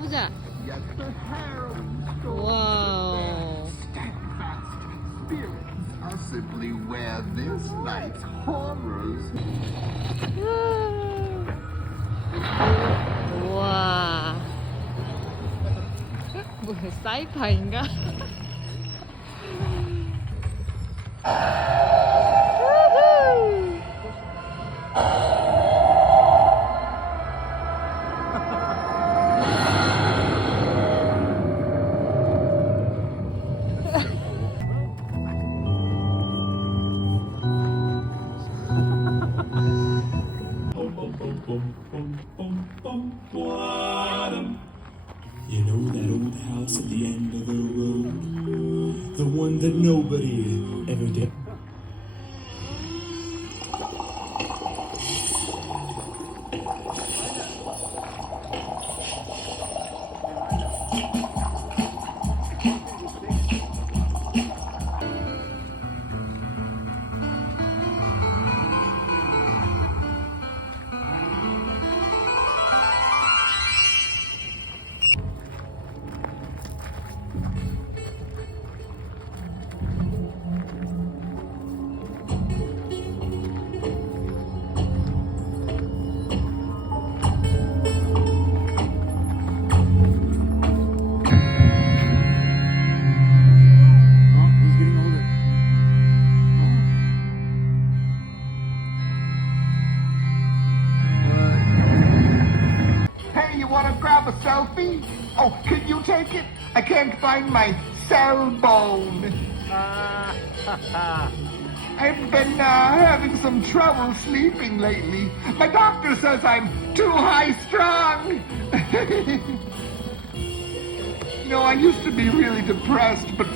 가보자. Yes, the harrowing story. 와우. Steadfast spirits are simply where this night's horrors. 우와. 뭐야, 사이파인가? You know that old house at the end of the road? The one that nobody ever did. Hey, you want to grab a selfie? Oh, can you take it? I can't find my cell phone. I've been having some trouble sleeping lately. My doctor says I'm too high strung. You know, I used to be really depressed, but